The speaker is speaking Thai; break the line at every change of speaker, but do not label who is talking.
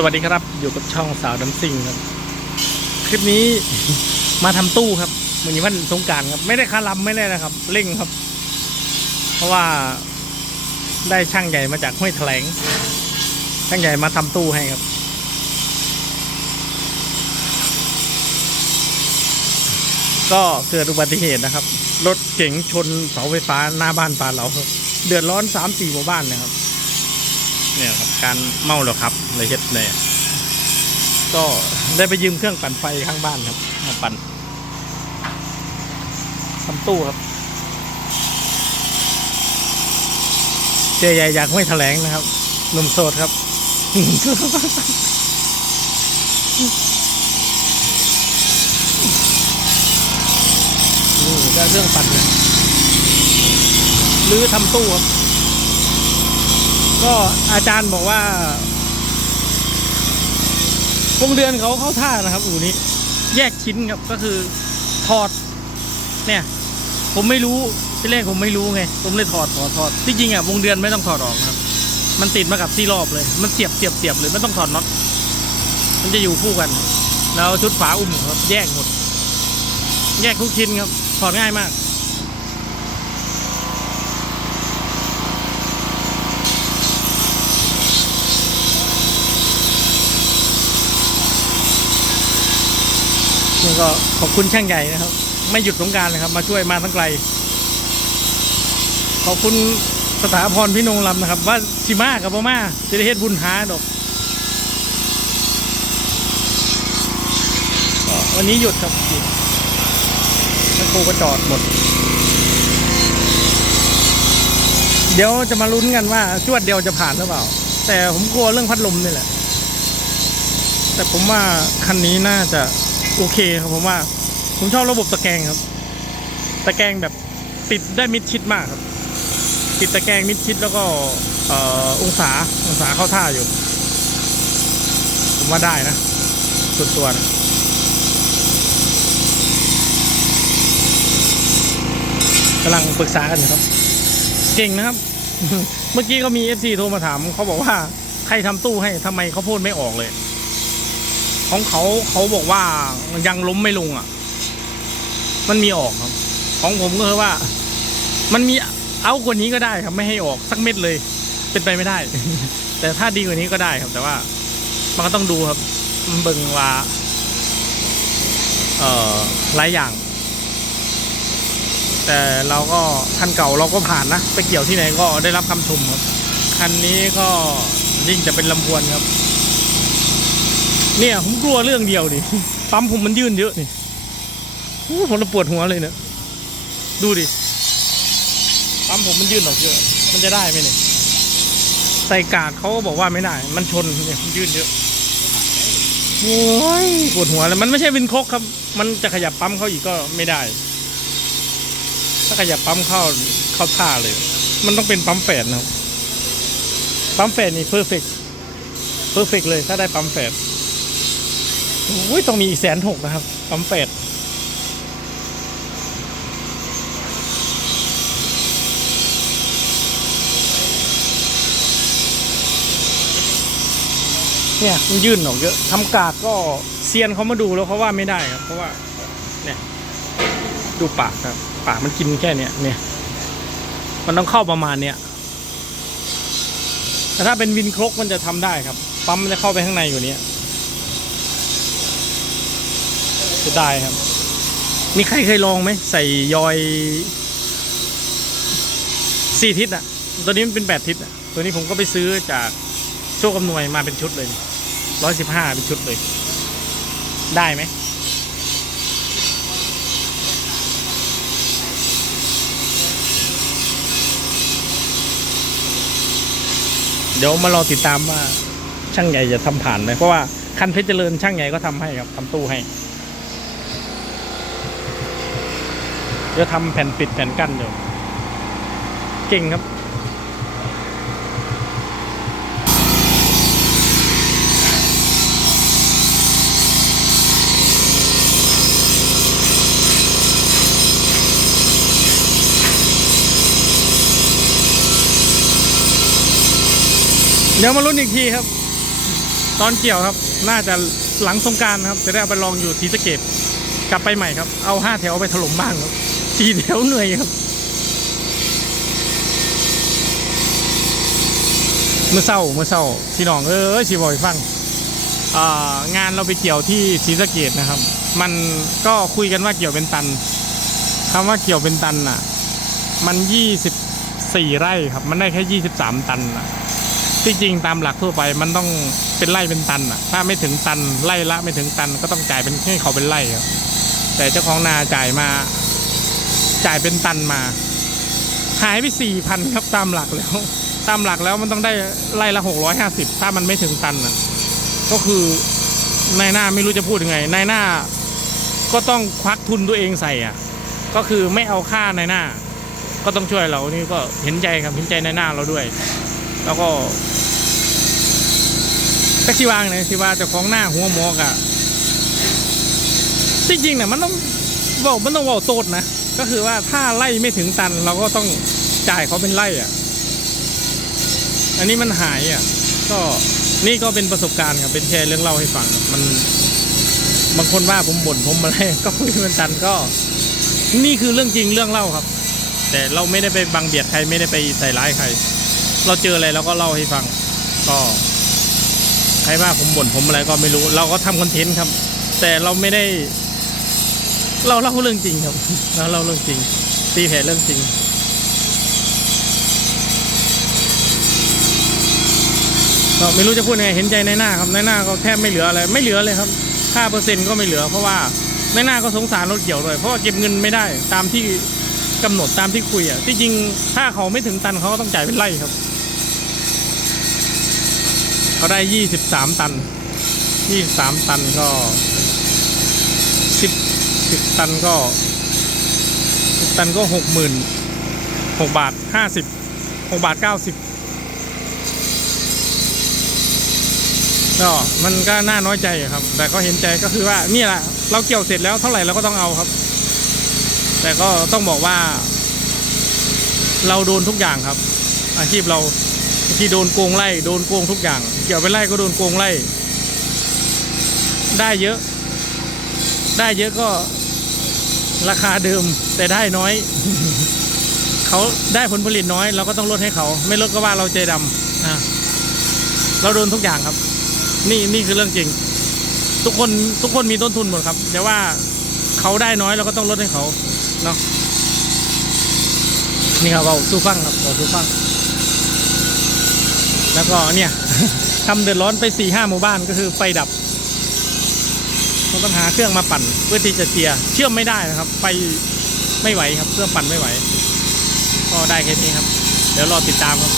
สวัสดีครับอยู่กับช่องสาวน้ำซิงครับ คลิปนี้มาทำตู้ครับวันนี้วันสงการครับ ไม่ได้คาลำไม่ได้นะครับเร่งครับ เพราะว่าได้ช่างใหญ่มาจากห้วยแถลง ช่างใหญ่มาทำตู้ให้ครับ ก็เกิดอุบัติเหตุนะครับ รถเก๋งชนเสาไฟฟ้าหน้าบ้านปลาเราครับ เดือดร้อนสามสี่หมู่บ้านนะครับ เนี่ยครับการเมาแล้วครับเลยเฮ็ดเนี่ยก็ได้ไปยืมเครื่องปั่นไฟข้างบ้านครับมาปั่นทำตู้ครับเจใหญ่อยากห้วยแถลงนะครับหนุ่มโสดครับ นี่ก็เครื่องปั่นเลยหรือทำตู้ครับ ก็อาจารย์บอกว่าวงเดือนเขาเข้าท่านะครับอูนี้ แยกชิ้นครับก็คือถอด เนี่ย ผมไม่รู้ที่แรกผมไม่รู้ไงผมเลยถอดถอดถอดที่จริงอะวงเดือนไม่ต้องถอดออกครับ มันติดมากับที่รอบเลย มันเสียบเสียบเสียบเลยไม่ต้องถอดน็อตมันจะอยู่คู่กัน แล้วชุดฝาอุ้มครับ แยกหมด แยกทุกชิ้นครับถอดง่ายมาก นี่ก็ขอบคุณช่างใหญ่นะครับ ไม่หยุดสงการนะครับ มาช่วยมาทั้งไกล ขอบคุณสถาพรพี่นงลำนะครับ ว่าสิมากับพ่อมาจะได้เฮ็ดบุญหาดอกวันนี้หยุดครับหยุดแม่ครูก็จอดหมด เดี๋ยวจะมาลุ้นกันว่าจวดเดียวจะผ่านหรือเปล่า แต่ผมกลัวเรื่องพัดลมนี่แหละ แต่ผมว่าคันนี้น่าจะ โอเคครับผมว่า ผมชอบระบบตะแกรงครับ ตะแกรงแบบปิดได้มิดชิดมากครับปิดตะแกรงมิดชิดแล้วก็อ่อองศาองศาเข้าท่าอยู่ ผมว่าได้นะส่วนตัวนะกำลังปรึกษากันอยู่ครับ เก่งนะครับ เมื่อกี้ก็มีเอฟซีโทรมาถามเขาบอกว่า ใครทำตู้ให้ทำไมเขาพูดไม่ออกเลย ของเขาเขาบอกว่ายังล้มไม่ลงอะ มันมีออกครับ ของผมก็คือว่า มันมีเอากว่านี้ก็ได้ครับไม่ให้ออกสักเม็ดเลย เป็นไปไม่ได้ แต่ถ้าดีกว่านี้ก็ได้ครับ แต่ว่า มันก็ต้องดูครับเบิ่งว่าเอ่อหลายอย่าง แต่เราก็คันเก่าเราก็ผ่านนะไปเกี่ยวที่ไหนก็ได้รับคำชมครับคันนี้ก็ยิ่งจะเป็นลำพวนครับ เนี่ยผมกลัวเรื่องเดียวนี่ปั๊มผมมันยื่นเยอะนี่อู้ผมระปวดหัวเลยเนี่ยดูดิปั๊มผมมันยื่นออกเยอะ มันจะได้ไหมเนี่ยใส่กากเขาก็บอกว่าไม่ได้ มันชนเนี่ยมันยื่นเยอะโอ้ยปวดหัวเลยมันไม่ใช่วินโคกครับ มันจะขยับปั๊มเขาอีกก็ไม่ได้ ถ้าขยับปั๊มเข้าเข้าท่าเลย มันต้องเป็นปั๊มแฝดนะครับปั๊มแฝดนี่เพอร์เฟกเพอร์เฟกเลยถ้าได้ปั๊มแฝด อ้ยต้องมีอีกแสนหกนะครับปั๊มเป็ดเนี่ยมันยื่นออกเยอะทำกากก็เซียนเขามาดูแล้วเขาว่าไม่ได้ครับ เพราะว่าเนี่ยดูปากครับปากมันกินแค่เนี้ยเนี่ย มันต้องเข้าประมาณเนี้ยแต่ถ้าเป็นวินครกมันจะทำได้ครับ ปั๊มมันจะเข้าไปข้างในอยู่เนี้ย จะได้ครับ มีใครเคยลองไหมใส่ยอยสี่ทิศอะ ตัวนี้มันเป็นแปดทิศอะ ตัวนี้ผมก็ไปซื้อจากโชคอำนวยมาเป็นชุดเลยร้อยสิบห้าเป็นชุดเลย ได้ไหมเดี๋ยวมารอติดตามว่าช่างใหญ่จะทำผ่านไหมเพราะว่าคันเพชรเจริญช่างใหญ่ก็ทำให้ครับทำตู้ให้ เดี๋ยวทำแผ่นปิดแผ่นกั้นอยู่เก่งครับเดี๋ยวมาลุ้นอีกทีครับ ตอนเกี่ยวครับ น่าจะหลังสงการครับ จะได้เอาไปลองอยู่ศรีสะเกดกลับไปใหม่ครับ เอาห้าแถวไปถล่มบ้างครับ สี่แถวเหนื่อยครับเมื่อเศร้าเมื่อเศร้าพี่น้องเออชีบอยฟังงานเราไปเกี่ยวที่ศรีสะเกดนะครับ มันก็คุยกันว่าเกี่ยวเป็นตันคำว่าเกี่ยวเป็นตันอะ มันยี่สิบสี่ไร่ครับ มันได้แค่ยี่สิบสามตันอะที่จริงตามหลักทั่วไปมันต้องเป็นไร่เป็นตันอะ ถ้าไม่ถึงตันไร่ละไม่ถึงตันก็ต้องจ่ายเป็นให้เขาเป็นไร่ครับแต่เจ้าของนาจ่ายมา จ่ายเป็นตันมา หายไปสี่พันครับตามหลักแล้ว ตามหลักแล้วมันต้องได้ไร่ละหกร้อยห้าสิบถ้ามันไม่ถึงตันอะ ก็คือนายหน้าไม่รู้จะพูดยังไงนายหน้าก็ต้องควักทุนตัวเองใส่อะ ก็คือไม่เอาค่านายหน้า ก็ต้องช่วยเรานี่ก็เห็นใจครับเห็นใจนายหน้าเราด้วย แล้วก็ก็ชิวางเนะชิวาเจ้าของหน้าหัวหมอกอะจริงๆเนี่ยมันต้องบอกมันต้องบอกโตดนะ ก็คือว่าถ้าไล่ไม่ถึงตัน เราก็ต้องจ่ายเขาเป็นไล่อะอันนี้มันหายอะ ก็นี่ก็เป็นประสบการณ์ครับเป็นแค่เรื่องเล่าให้ฟัง มันบางคนว่าผมบ่นผมอะไรก็คุยเป็นตันก็ นี่คือเรื่องจริงเรื่องเล่าครับ แต่เราไม่ได้ไปบังเบียดใครไม่ได้ไปใส่ร้ายใคร เราเจออะไรเราก็เล่าให้ฟัง ก็ใครว่าผมบ่นผมอะไรก็ไม่รู้ เราก็ทำคอนเทนต์ครับ แต่เราไม่ได้ เราเล่าเรื่องจริงครับเราเล่าเรื่องจริง ตีแผ่เรื่องจริงก็ไม่รู้จะพูดยังไงเห็นใจในหน้าครับในหน้าก็แทบไม่เหลืออะไรไม่เหลือเลยครับค่าเปอร์เซ็นต์ก็ไม่เหลือ เพราะว่าในหน้าก็สงสารรถเกี่ยวด้วยเพราะว่าเก็บเงินไม่ได้ตามที่กำหนดตามที่คุยอะที่จริงถ้าเขาไม่ถึงตันเขาก็ต้องจ่ายเป็นไร่ครับ เขาได้ยี่สิบสามตันยี่สามตันก็ ตันก็ตันก็หกหมื่นหกบาทห้าสิบหกบาทเก้าสิบก็มันก็น่าน้อยใจครับ แต่ก็เห็นใจก็คือว่านี่แหละเราเกี่ยวเสร็จแล้วเท่าไหร่เราก็ต้องเอาครับ แต่ก็ต้องบอกว่า เราโดนทุกอย่างครับ อาชีพเราที่โดนโกงไล่โดนโกงทุกอย่าง เกี่ยวไปไล่ก็โดนโกงไล่ ได้เยอะ ได้เยอะก็ ราคาเดิมแต่ได้น้อย เขาได้ผลผลิตน้อย เราก็ต้องลดให้เขา ไม่ลดก็ว่าเราใจดำนะเราโดนทุกอย่างครับ นี่นี่คือเรื่องจริง ทุกคนทุกคนมีต้นทุนหมดครับแต่ว่าเขาได้น้อยเราก็ต้องลดให้เขาเนาะนี่ครับเราสู้ฟังครับเราสู้ฟัง แล้วก็เนี่ยทำเดือดร้อนไปสี่ห้าหมู่บ้านก็คือไฟดับ เราต้องหาเครื่องมาปั่นเพื่อที่จะเจียเชื่อมไม่ได้นะครับ ไปไม่ไหวครับเครื่องปั่นไม่ไหว ก็ได้แค่นี้ครับ เดี๋ยวรอติดตามครับ